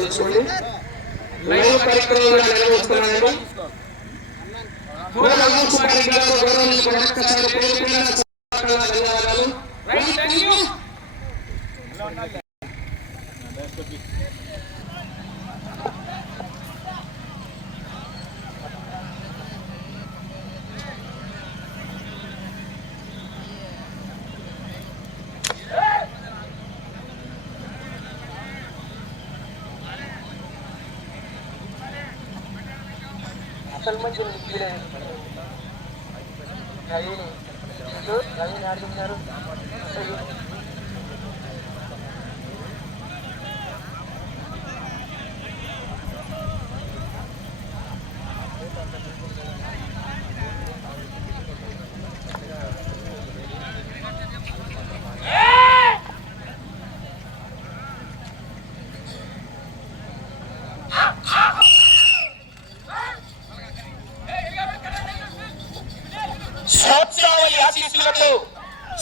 తీసుకోండి. లైవ్ కార్యక్రమంగా నిర్వహిస్తున్నారండి. ధన్యవాదాలు. అసలు మంచి రవి ఆడుతున్నారు.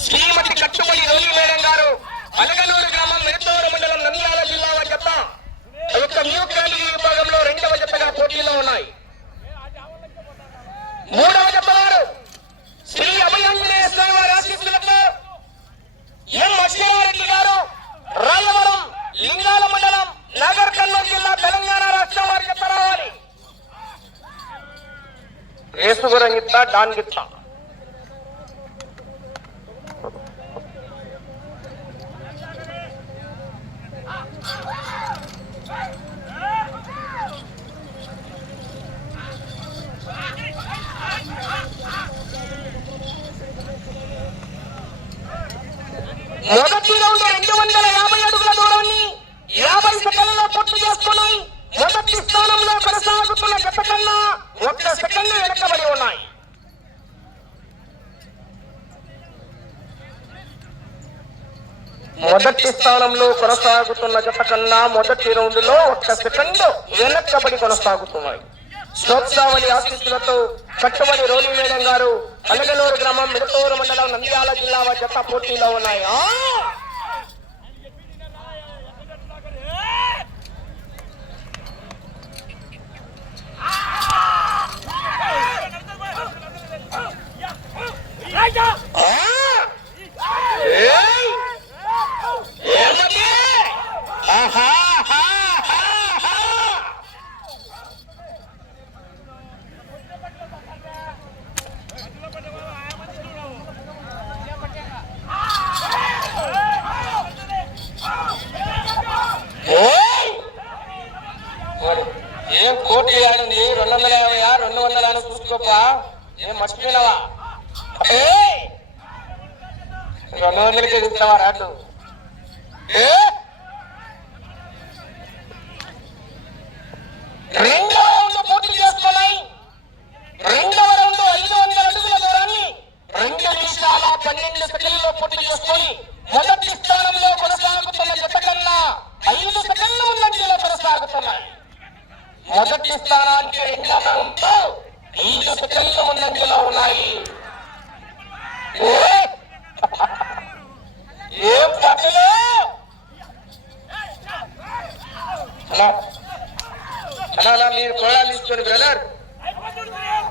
శ్రీమతి కట్టుబడి రోలి మేడం గారు అలగనూరు గ్రామం మెరతూరు మండలం నంద్యాల జిల్లా జత యొక్క న్యూ కేటగిరీ విభాగంలో 2వ జతగా పోటీలో ఉన్నాయి. 3వ జత వారు శ్రీ అభయాంజనేయ స్వామి వారి ఆశీస్సులతో ఎం అక్షరారెడ్డి గారు రాయవరం లింగాల మండలం నగర్ కర్నూలు జిల్లా తెలంగాణ రాష్ట్రం వారి జత రావాలి. రేసుగురం గిట్ల డాన్ గిట్ల మొదటి రౌండ్ 250 అడుగుల దూరాన్ని 50 సెకండ్లలో పూర్తి చేసుకున్నాయి. మొదటి స్థానంలో కొనసాగుతున్న జత కన్నా 1 సెకండ్ వెనకబడి ఉన్నాయి. మొదటి స్థానంలో కొనసాగుతున్న జత కన్నా మొదటి రౌండ్ లో 1 సెకండ్ వెనకబడి కొనసాగుతున్నాయి. శ్రోత్సావళి ఆశీస్సులతో కట్టుబడి రోలి మేడం గారు అలగనూరు గ్రామం మెరతూరు మండలం నంద్యాల జిల్లా జత పోటీలో ఉన్నాయి. ఏం కోటి ఆడింది 250 200 చూసుకోపా. ఏం మర్చిపోయినావా? 200కే చూస్తావా రాట్లు? రెండవ రౌండ్ పూర్తి చేసుకున్నాయి. 2వ రౌండ్ 500 అడుగుల దూరాన్ని 2 నిమిషాల 12 సెకండ్లలో పూర్తి చేసుకొని మొదటి స్థానంలో కొనసాగుతున్న జత కన్నా 5 సెకండ్ల ముందంజలో కొనసాగుతున్నాయి. మొదటి స్థానానికి 5 సెకండ్ల ముందంజలో ఉన్నాయి. ఏం పక్కలో అలా మీరు కోడాలు ఇచ్చుకోండి బ్రదర్.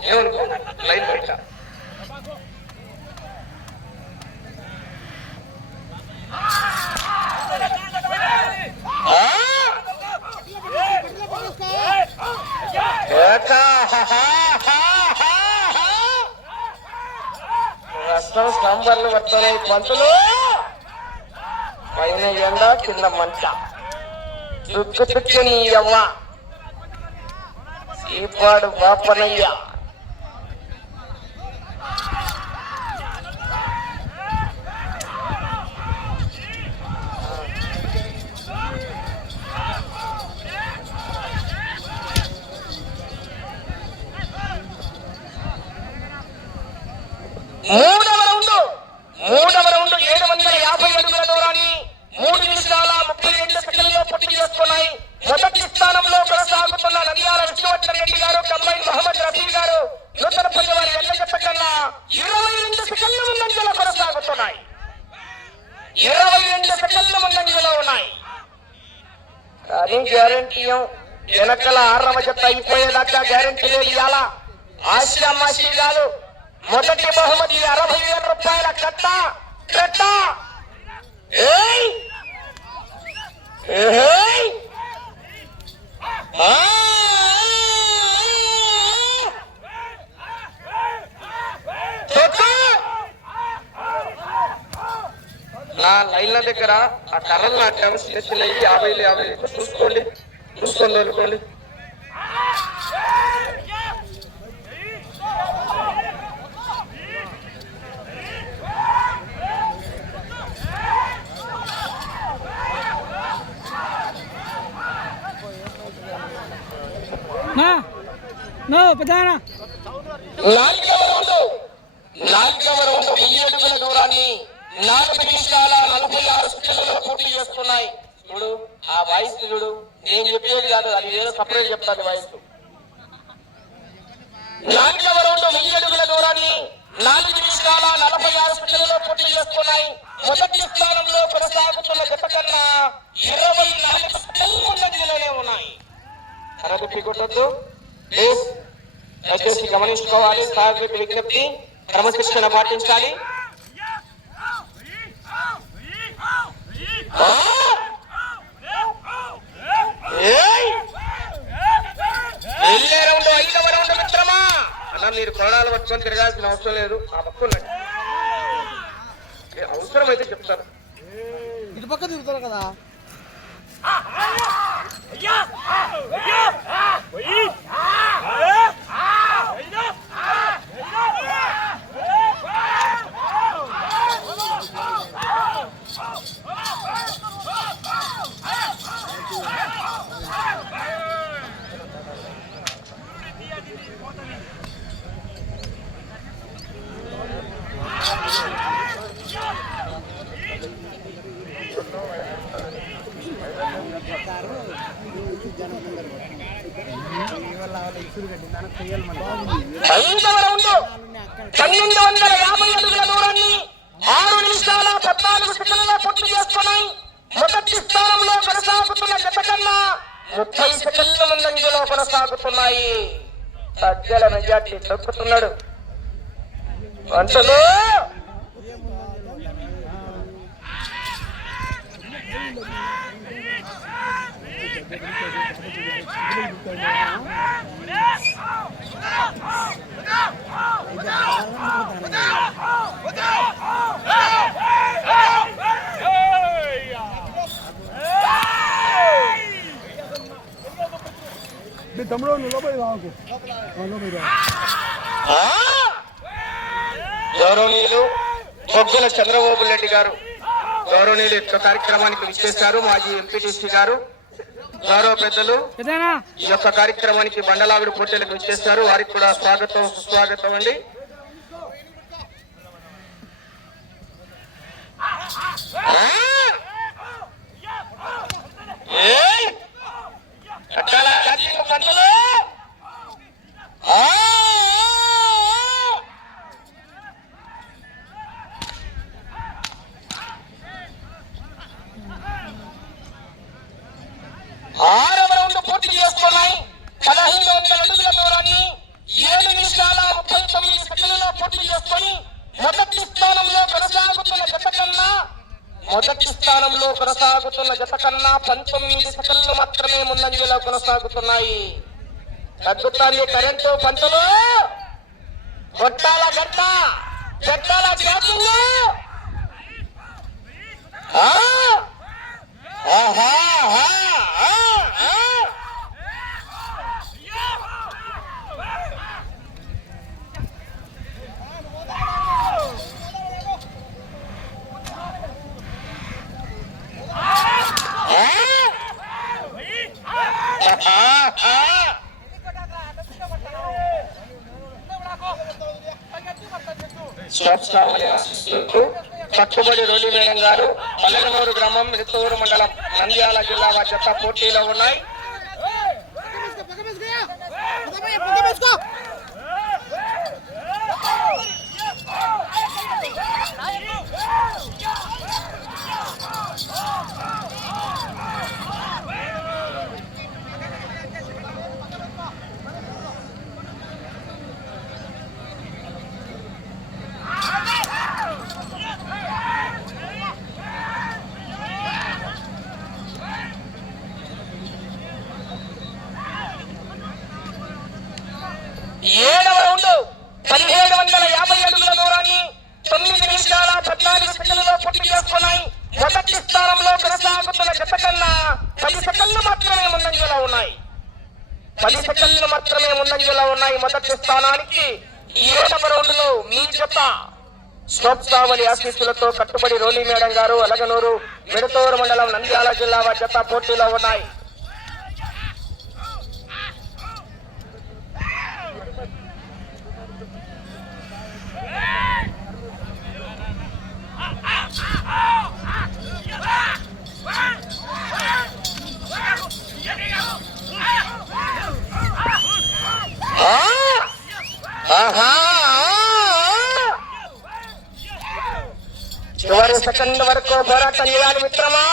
ఏమనుకో లైన్ పెట్టా రసం సాంబార్లు పడుతున్నాయి. పంతులు పైన ఎండ కింద మంట చుక్కు నీ అవ్వ ఈపాడు బాపనయ్య. మూడవ రౌండ్ 750 అడుగుల దూరాన్ని 3 నిమిషాల 32 సెకండ్లలో పూర్తి చేసుకున్నాయి. మొదటి స్థానంలో కొనసాగుతున్న నంద్యాల విష్ణువర్ధన్ రెడ్డి గారు, కంబైన్ మహమ్మద్ రఫీ గారు. 22 సెకండ్ల ముందంజలో ఉన్నాయి. కానీ గ్యారంటీ వెనకల 6వ జత అయిపోయేదాకా గ్యారంటీ లేదు. ఇవాళ ఆశామాషి కాదు. మొదటి బహుమతి 60,000 రూపాయల కట్ట. నా లైన్ల దగ్గర ఆ కర్రలు నాటాము. చిన్న చిన్న 50 చూసుకోండి అనుకోండి. నాలుగవ రౌండ్ 1000 అడుగుల దూరాన్ని 4 నిమిషాల 46 సెకండ్లలో పూర్తి చేస్తున్నాయి. చూడు ఆ వాయిస్ చూడు. నేను చెప్పేది కాదు, అది ఏదో సపరేట్ చెప్తాను వాయిస్. 4వ రౌండ్ 1000 అడుగుల దూరాన్ని 4 నిమిషాల 46 సెకండ్లలో పూర్తి చేస్తున్నాయి. మొదటి స్థానంలో కొనసాగుతున్న జత కన్నా 24 సెకండ్ల ముందంజలోనే ఉన్నాయి. తరగతి కొట్టద్దు, దయచేసి గమనించుకోవాలి. సాగుకు విజ్ఞప్తి, క్రమశిక్షణ పాటించాలి. వెళ్ళే రౌండ్ 5వ రౌండ్ మిత్రమా. అలా మీరు ప్రాణాలు పట్టుకొని తిరగాల్సిన అవసరం లేదు. ఆ పక్కనండి, అవసరం అయితే చెప్తాను. ఇటు పక్క తిరుగుతారు కదా. ఐదవ రౌండ్ 1250 అడుగుల దూరాన్ని 6 నిమిషాల 14 సెకండ్లలో పూర్తి చేస్తున్నాయి. మొదటి స్థానంలో కొనసాగుతున్న జత కన్నా 30 సెకండ్ల ముందంజలో కొనసాగుతున్నాయి. సజ్జల మెజార్టీ తొక్కుతున్నాడు. అంతలో గౌరవనీయులు బొగ్గుల చంద్రబాబు రెడ్డి గారు గౌరవనీయులు యొక్క కార్యక్రమానికి విచ్చేశారు. మాజీ ఎంపీటీసీ గారు, గౌరవ పెద్దలు ఈ యొక్క కార్యక్రమానికి బండలావిడి పోటీలకు విచ్చేశారు. వారికి కూడా స్వాగతం సుస్వాగతం అండి. ఆరవ రౌండ్ పూర్తి చేసుకున్నాయి. 1500 అడుగుల దూరాన్ని 7 నిమిషాల 39 సెకండ్లలో పూర్తి చేసుకొని మొదటి స్థానంలో కొనసాగుతున్న జత కన్నా 19 సెకండ్లు మాత్రమే ముందంజలో కొనసాగుతున్నాయి. తగ్గుతాన్ని కరెంటు పంటలు కొట్టాల గట్ట పెట్టాల చేతులు. కట్టుబడి రోలి మేడం గారు, పల్లెనూరు గ్రామం, మిరుతూరు మండలం, నంద్యాల జిల్లా వారి జత పోటీలో ఉన్నాయి. 10 సెకండ్లు మాత్రమే ముందంజలో ఉన్నాయి. మొదటి స్థానానికి 7వ రౌండ్ లో మీ జత స్వప్సావలి ఆశీస్సులతో కట్టుబడి రోలి మేడం గారు అలగనూరు మిడతూరు మండలం నంద్యాల జిల్లా జత పోటీలో ఉన్నాయి. చివరి సెకండ్ వరకు పోరాటం చేయాలి మిత్రమా.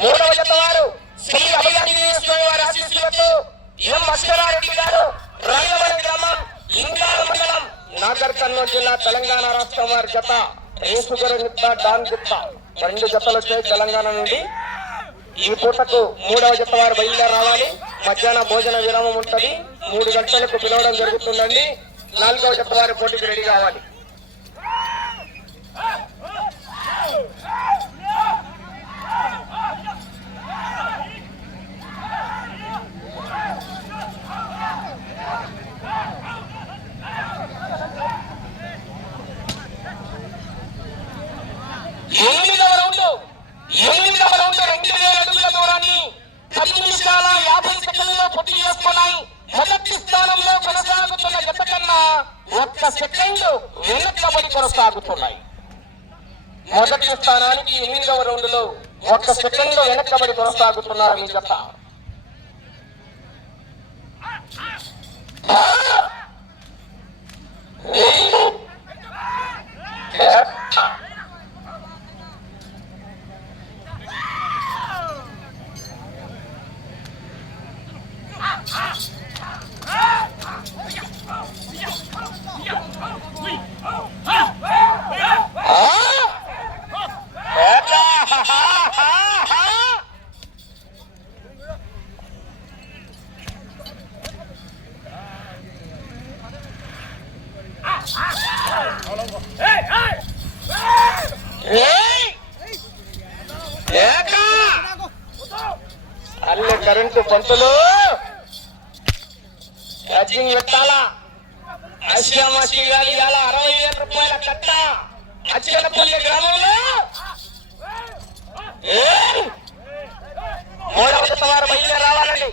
3వ జత వారు శ్రీ అభయాంజనేయ స్వామి వారి ఆశీస్సులతో ఎం అశ్వరారెడ్డి గారు రాయవరం గ్రామం లింగాల మండలం నాగర్ కర్నూలు జిల్లా తెలంగాణ రాష్ట్రం వారి జత రేసుగరు గుప్తా డాన్ గుప్తా 2 జతలు వచ్చాయి తెలంగాణ నుండి. ఈ పూటకు 3వ జత వారు బయలుదేరి రావాలి. మధ్యాహ్న భోజన విరామం ఉంటది. 3 గంటలకు పిలవడం జరుగుతుందండి. 4వ జత వారి పోటీకి రెడీ కావాలి. ఎనిమిదవ రౌండ్ 2000 అడుగుల దూరాన్ని 10 నిమిషాల 50 సెకండ్లలో పూర్తి చేసుకున్నాయి. మొదటి స్థానంలో కొనసాగుతున్న జత కన్నా 1 సెకండ్ వెనకబడి కొనసాగుతున్నాయి. మొదటి స్థానానికి 8వ రౌండ్ లో 1 సెకండ్ వెనకబడి కొనసాగుతున్నారు మీ జత. అల్లె కరెంటు పంతులు ఛార్జింగ్ పెట్టాలా. ఆసియామాసి గారి ఇవాళ 60,000 రూపాయల కట్ట అచ్చనపల్లి గ్రామంలో 3వ జత వారు బయలుదేరి రావాలండి.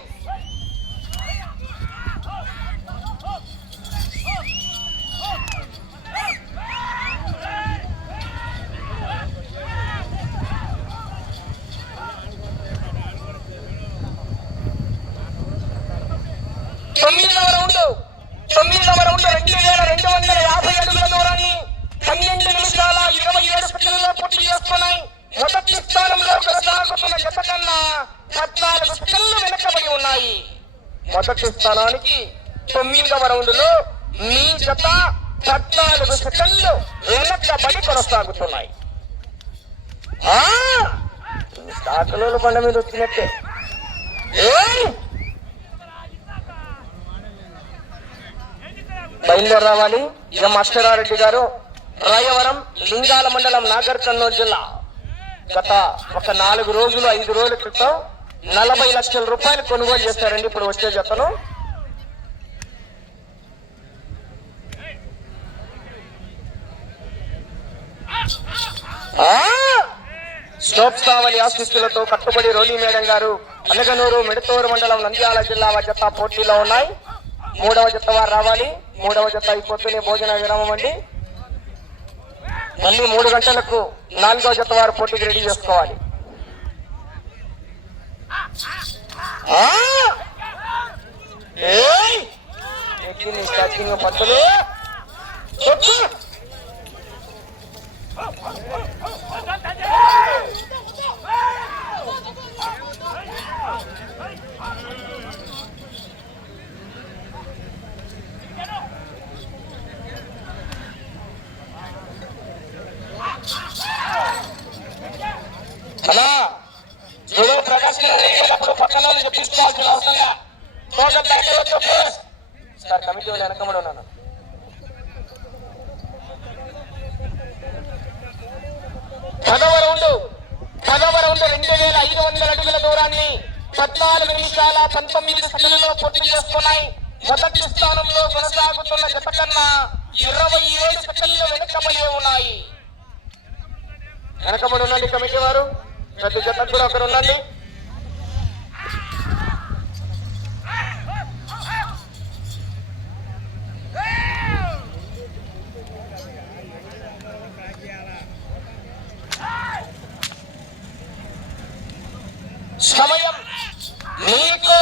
తొమ్మిదవ రౌండ్ 2250 అడుగుల దూరాన్ని 12 నిమిషాల 27 సెకండ్లలో పూర్తి చేసుకున్నాయి. మొదటి స్థానంలో కొనసాగుతున్న జత కన్నా 14 సెకండ్లు వెనకబడి ఉన్నాయి. మొదటి స్థానానికి 9వ రౌండ్ లో మీ జత 14 సెకండ్లు వెనకబడి కొనసాగుతున్నాయి. సాకలోలు బండ మీద వచ్చినట్టే. బయలుదేరి రావాలి. ఎం అశ్వరారెడ్డి గారు రాయవరం లింగాల మండలం నాగర్ కర్నూలు జిల్లా గత 4 రోజులు 5 రోజుల క్రితం 40 లక్షల రూపాయలు కొనుగోలు చేశారండి. ఇప్పుడు వచ్చే జతను స్టోప్సావలి ఆశీస్సులతో కట్టుబడి రోలి మేడం గారు అలగనూరు మిడతూరు మండలం నంద్యాల జిల్లా జత పోటీలో ఉన్నాయి. 3వ జత వారు రావాలి. 3వ జత అయిపోతేనే భోజన విరామం అండి. మళ్ళీ 3 గంటలకు 4వ జత వారు పోటీకి రెడీ చేసుకోవాలి. పత్తులు అలా చూడు ప్రకాశ్ గారు పక్కన చెప్పించుకోవాల్సిన అవసరంగా సార్ కమిటీ వాళ్ళు వెనకబడి ఉన్నాను. పదవ రౌండ్ 2500 అడుగుల దూరాన్ని 14 నిమిషాల 19 సెకండ్లలో పూర్తి చేసుకున్నాయి. మొదటి స్థానంలో కొనసాగుతున్న జత కన్నా 27 సెకండ్లు వెనుకబడి ఉన్నాయి. వెనకబడి ఉండండి కమిటీ వారు, ప్రతి జతకు కూడా అక్కడ ఉండండి. సమయం మీకు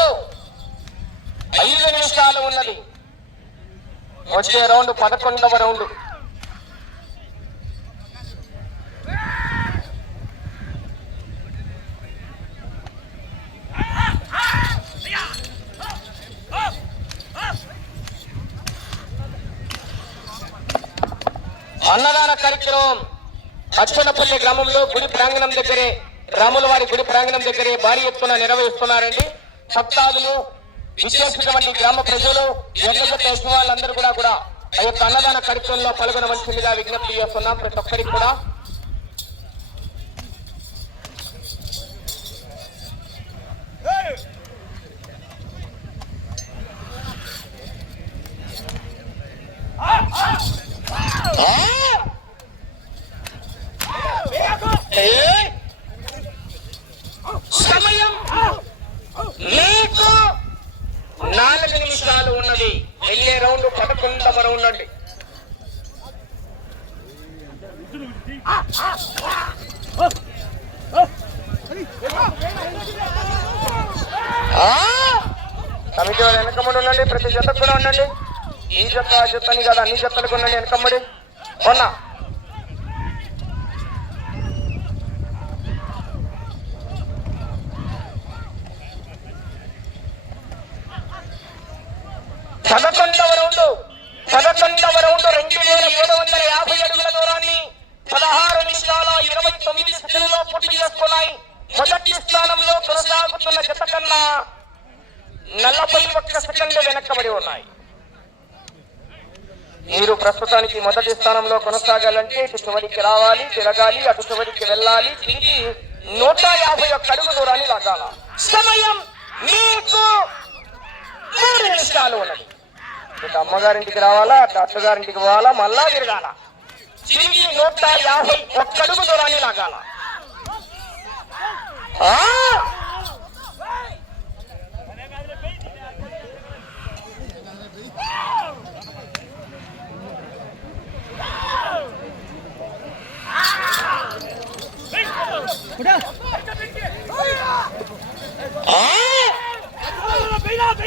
5 నిమిషాలు ఉన్నది. వచ్చే రౌండ్ 11వ రౌండ్. అన్నదాన కార్యక్రమం అచ్చనపల్లి గ్రామంలో గుడి ప్రాంగణం దగ్గరే, రాముల వారి గుడి ప్రాంగణం దగ్గరే భారీ ఎత్తున నిర్వహిస్తున్నారండి. భక్తాదులు, విశేషించినటువంటి గ్రామ ప్రజలు, ఎర్రగొట్ట యశ్వాళ్ళందరూ కూడా ఆ యొక్క అన్నదాన కార్యక్రమంలో పాల్గొనవలసిందిగా విజ్ఞప్తి చేస్తున్నాం. ప్రతి ఒక్కరికి కూడా సమయం మీకు 4 నిమిషాలు ఉన్నది. వెళ్ళే రౌండ్ 11వ రౌండ్ అండి. కమిటీ వారు వెనకమ్మడి ఉండండి, ప్రతి జతకు కూడా ఉండండి. ఈ జతని కాదు, అన్ని జతలకు ఉండండి వెనకమ్మడి. కొన్నా పదకొండవ రౌండ్ 2750 అడుగుల దూరాన్ని 16 నిమిషాల 29 సెకండ్లలో పూర్తి చేసుకున్నాయి. మొదటి స్థానంలో కొనసాగుతున్న జత కన్నా 41 సెకండ్లు వెనక్కబడి ఉన్నాయి. మీరు ప్రస్తుతానికి మొదటి స్థానంలో కొనసాగాలంటే ఇటు చివరికి రావాలి, తిరగాలి, అటు చివరికి వెళ్ళాలి, తిరిగి 151 అడుగు దూరాన్ని లాగాల. సమయం మీకు 3 నిమిషాలు ఉన్నది. ఇటు అమ్మగారింటికి రావాలా, అటు అత్తగారింటికి పోవాలా, మళ్ళా తిరగాల, తిరిగి 151 అడుగు దూరాన్ని లాగాల.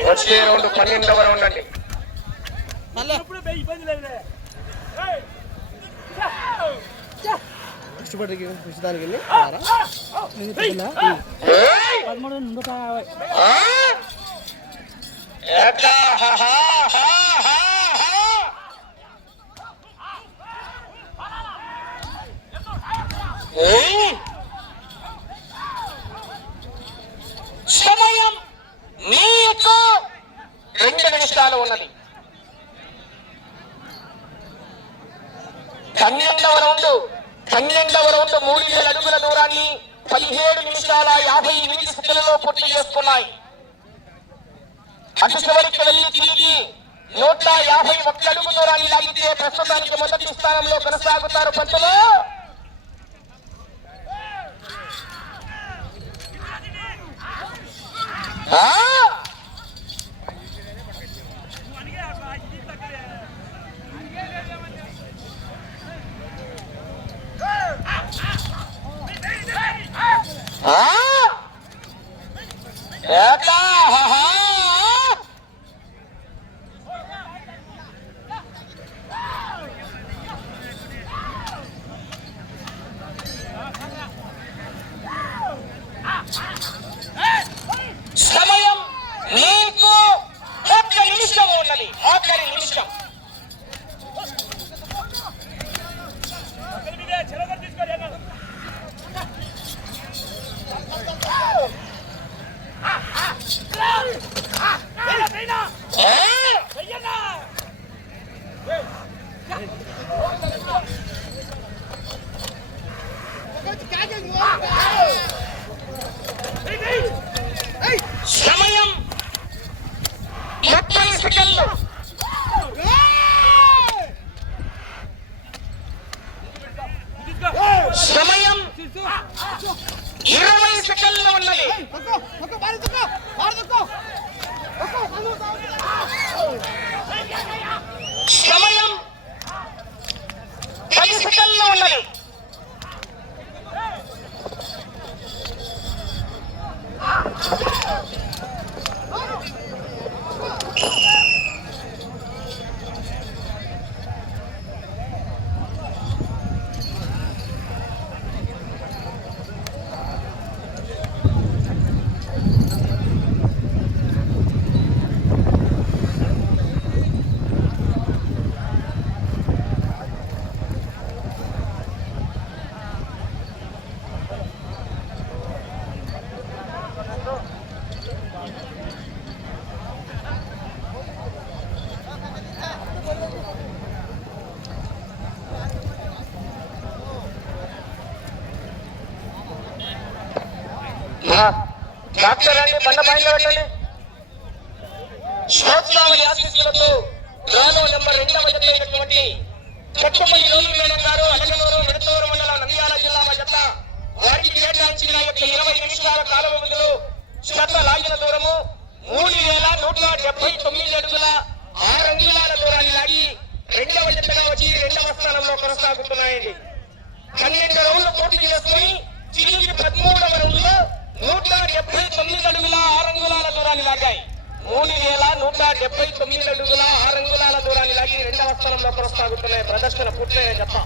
వచ్చే రౌండ్ 12వ రౌండ్ అండి. సమయం మీకు 2 నిమిషాలు ఉన్నది. 12వ రౌండ్ 3000 అడుగుల దూరాన్ని 17 నిమిషాల 58 సెకండ్లలో పూర్తి చేసుకున్నాయి. అటు చివరికి వెళ్ళి తిరిగి 151 అడుగు దూరాన్ని లాగితే ప్రస్తుతానికి మొదటి స్థానంలో కొనసాగుతారు పంతులు. సమయం మీకు 1 నిమిషం ఉన్నది. 1 నిమిషం. Hey! సమయం 20 సెకండ్లు ఉన్నది. సమయం 10 సెకండ్లు ఉన్నది. డాక్టర్ అండి బండ పైన పెట్టండి. శ్రోత్రావళి ఆశీస్సులతో గ్రామం నెంబర్ 2వ జతైనటువంటి కట్టుమల్లి యోలు మేడం గారు అలగనూరు నిడతూరు మండలం నంద్యాల జిల్లా జత వారికి కేటాయించిన 20 నిమిషాల కాల వ్యవధిలో జత లాగిన దూరము 3179 అడుగుల 6 అంగుళాల దూరాన్ని లాగి 2వ జతగా వచ్చి 2వ స్థానంలో కొనసాగుతున్నాయండి. 12 రౌండ్లు పోటీ చేసుకుని తిరిగి 13వ రౌండ్లో 179 అడుగుల 6 అంగుళాల దూరాన్ని లాగాయి. 3179 అడుగుల 6 అంగుళాల దూరాన్ని లాగి 2వ స్థానంలో కొనసాగుతున్నాయి. ప్రదర్శన పూర్తయ్యే చెప్ప